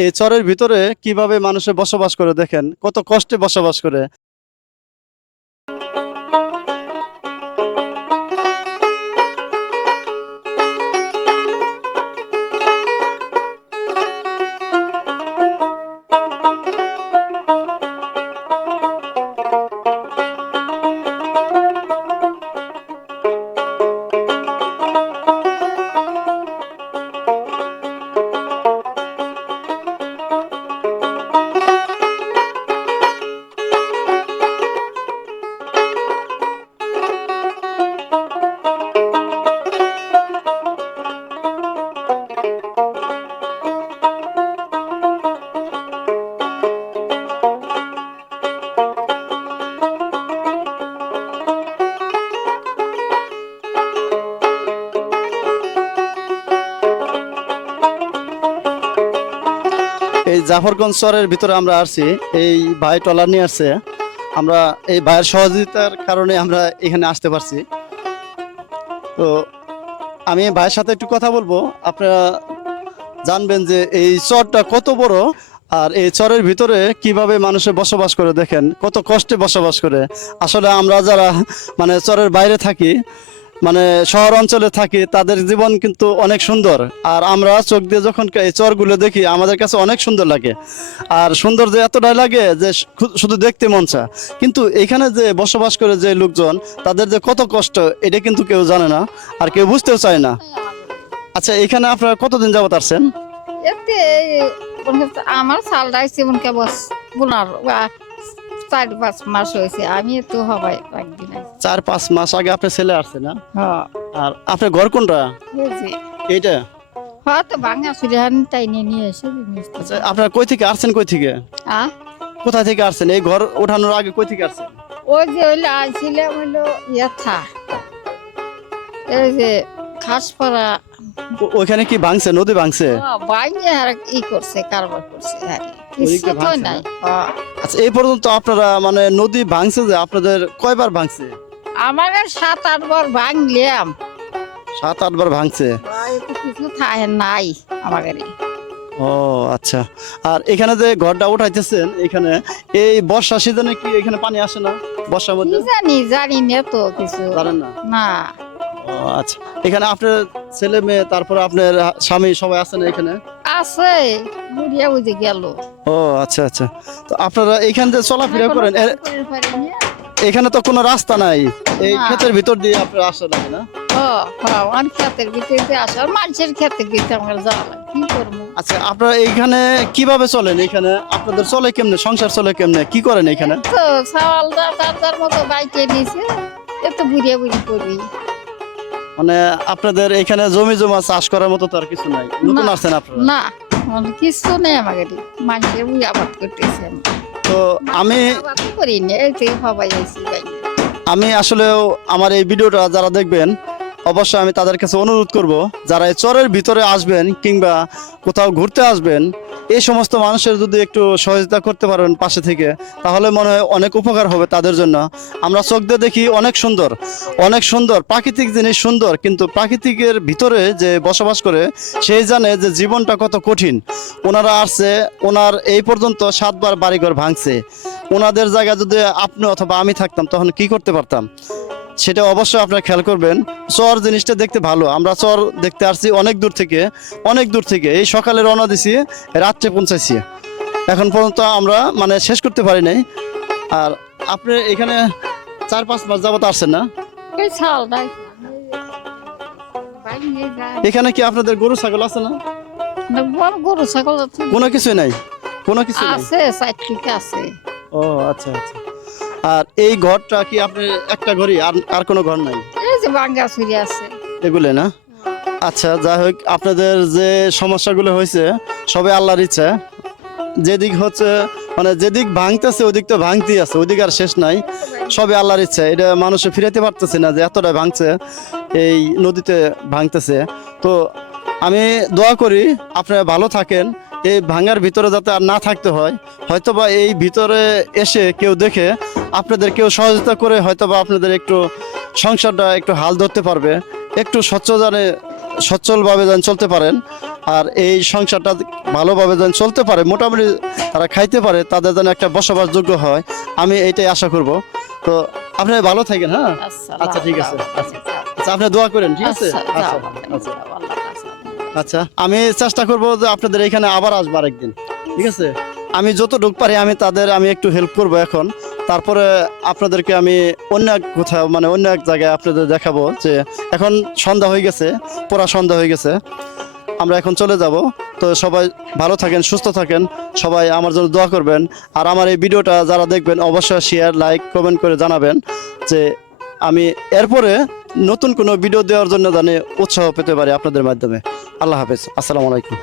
এই চরের ভিতরে কিভাবে মানুষে বসবাস করে দেখেন, কত কষ্টে বসবাস করে। এই জাফরগঞ্জ চরের ভিতরে আমরা আসছি, এই ভাই ট্রলার নিয়ে আসছে। আমরা এই ভাইয়ের সহযোগিতার কারণে আমরা এখানে আসতে পারছি। তো আমি ভাইয়ের সাথে একটু কথা বলবো, আপনারা জানবেন যে এই চরটা কত বড়, আর এই চরের ভিতরে কিভাবে মানুষে বসবাস করে দেখেন, কত কষ্টে বসবাস করে। আসলে আমরা যারা মানে চরের বাইরে থাকি, মানে শহর অঞ্চলে থাকি, তাদের জীবন কিন্তু অনেক সুন্দর। আর আমরা চোখ দিয়ে যখন এই চরগুলো দেখি আমাদের কাছে অনেক সুন্দর লাগে। আর সুন্দর যে এতটাই লাগে যে শুধু দেখতে মন চায়। কিন্তু এখানে যে বসবাস করে যে লোকজন, তাদের যে কত কষ্ট, এটা কিন্তু কেউ জানে না, আর কেউ বুঝতেও চায় না। আচ্ছা, এখানে আপনারা কতদিন যাবত আসছেন? এতে আমার সালটা আসছে মনকে বস বোনার 4-5 মাস হয়েছে। আমি তো হবাই একদিন 4-5 মাস আগে আপনার ছেলে আসছে না? হ্যাঁ আর আপনার ঘর কোনটা? এইটা? হয়তো ভাঙা সুরিহান টাইনে নিয়ে এসে আচ্ছা, আপনারা কই থেকে আসছেন? কই থেকে, কোথা থেকে আসছেন? এই ঘর ওঠানোর আগে কই থেকে আসছেন? ওই যে হইলে আসছিলাম হইলো ইয়েথা, এই যে খাসপাড়া। ওইখানে কি ভাঙছে? নদী ভাঙছে? ভাঙে আর ই করছে, কারবার করছে আর কিছু তো নাই। আচ্ছা, এই পর্যন্ত আপনারা মানে নদী ভাঙছে যে আপনাদের কয়বার ভাঙছে? আমার 7-8 বার ভাঙলাম। 7-8 বার ভাঙছে? কিছু থাকে নাই আমার। ও আচ্ছা। আর এখানে যে ঘরটা উঠাইতেছেন, এখানে এই বর্ষা সিজনে কি এখানে পানি আসে না? বর্ষার মধ্যে জানি না তো কিছু জানেন না? না। ও আচ্ছা। এখানে আপনার ছেলে মেয়ে, তারপর আপনার স্বামী সবাই আছেন এখানে? আছে, বুড়িয়া বুঝে গেল। ও আচ্ছা আচ্ছা। তো আপনারা এখান দিয়ে চলাফেরা করেন? এখানে তো কোনো রাস্তা নাই, এই ক্ষেতের ভিতর দিয়ে আপনারা আসা লাগে না? আমার ক্ষেতের ভিতরে দিয়ে আসার, মানুষের ক্ষেতের ভিতরে আমার যাওয়া লাগে, কি করবো। আচ্ছা, আপনারা এইখানে কিভাবে চলেন? এখানে আপনাদের চলে কেমনে? সংসার চলে কেমনে? কি করেন এখানে? তো চাওয়ালটা তার মতো বাইকে নিয়েছে, এত বুড়িয়া বুড়ি করবি। মানে আপনাদের এখানে জমি জমা চাষ করার মতো তো আর কিছু নাই? নতুন আসছেন আপনারা? না, কিছু নেই আমাদের, মানুষের বুড়ি আবাদ করতেছে। তো আমি করিনি, এই থেকে সবাই আইসি। আমি আসলেও আমার এই ভিডিওটা যারা দেখবেন, অবশ্যই আমি তাদের কাছে অনুরোধ করব, যারা এই চরের ভিতরে আসবেন কিংবা কোথাও ঘুরতে আসবেন, এই সমস্ত মানুষের যদি একটু সহযোগিতা করতে পারেন পাশে থেকে, তাহলে মনে হয় অনেক উপকার হবে তাদের জন্য। আমরা চোখ দিয়ে দেখি অনেক সুন্দর, অনেক সুন্দর প্রাকৃতিক জিনিস সুন্দর, কিন্তু প্রাকৃতিকের ভিতরে যে বসবাস করে সেই জানে যে জীবনটা কত কঠিন। ওনারা আসছে, ওনার এই পর্যন্ত 7 বার বাড়িঘর ভাঙছে। ওনাদের জায়গায় যদি আপনি অথবা আমি থাকতাম তখন কি করতে পারতাম, সেটা অবশ্যই আপনারা খেয়াল করবেন। চর জিনিসটা দেখতে ভালো। আমরা চর দেখতে আসছি অনেক দূর থেকে, অনেক দূর থেকে। এই সকালে রওনা দিছি, রাত্রে পৌঁছাইছি। এখন পর্যন্ত আমরা মানে শেষ করতে পারি নাই। আর আপনি এখানে 4-5 মাস যাবত আসছেন না? এখানে কি আপনাদের গরু ছাগল আছে না? গরু ছাগল কোনো কিছু নাই? কোনো কিছু আছে, আছে। ও আচ্ছা আচ্ছা। আর এই ঘরটা কি আপনার একটা ঘরই, আর কোনো ঘর নাই? এই যে বাঙ্গা ছুরি আছে এগুলো না? আচ্ছা, যাই হোক, আপনাদের যে সমস্যাগুলো হয়েছে সবই আল্লাহর ইচ্ছা। যেদিক হচ্ছে মানে যেদিক ভাঙতেছে ওদিক তো ভাঙতেই আছে, ওদিক আর শেষ নাই। সবই আল্লাহর ইচ্ছা। এটা মানুষে ফিরাতে পারতেছে না যে এতটা ভাঙছে, এই নদীতে ভাঙতেছে। তো আমি দোয়া করি আপনারা ভালো থাকেন, এই ভাঙার ভিতরে যাতে আর না থাকতে হয়। হয়তোবা এই ভিতরে এসে কেউ দেখে, আপনাদের কেউ সহযোগিতা করে হয়তোবা আপনাদের একটু সংসারটা একটু হাল ধরতে পারবে, একটু স্বচ্ছজনে সচ্ছলভাবে যেন চলতে পারেন, আর এই সংসারটা ভালোভাবে যেন চলতে পারে, মোটামুটি তারা খাইতে পারে, তাদের যেন একটা বসবাসযোগ্য হয়, আমি এইটাই আশা করব। তো আপনি ভালো থাকেন। হ্যাঁ, আচ্ছা ঠিক আছে। আচ্ছা আপনি দোয়া করেন, ঠিক আছে। আচ্ছা আচ্ছা আচ্ছা, আমি চেষ্টা করব যে আপনাদের এখানে আবার আসবো আরেকদিন, ঠিক আছে। আমি যতটুকু পারি আমি একটু হেল্প করব এখন। তারপরে আপনাদেরকে আমি অন্য এক কোথাও, মানে অন্য এক জায়গায় আপনাদের দেখাবো যে এখন সন্ধ্যা হয়ে গেছে, পুরা সন্ধ্যা হয়ে গেছে, আমরা এখন চলে যাব। তো সবাই ভালো থাকেন, সুস্থ থাকেন, সবাই আমার জন্য দোয়া করবেন। আর আমার এই ভিডিওটা যারা দেখবেন অবশ্যই শেয়ার, লাইক, কমেন্ট করে জানাবেন যে আমি এরপরে নতুন কোনো ভিডিও দেওয়ার জন্য জানি উৎসাহ পেতে পারি আপনাদের মাধ্যমে। আল্লাহ হাফেজ, আসসালামু আলাইকুম।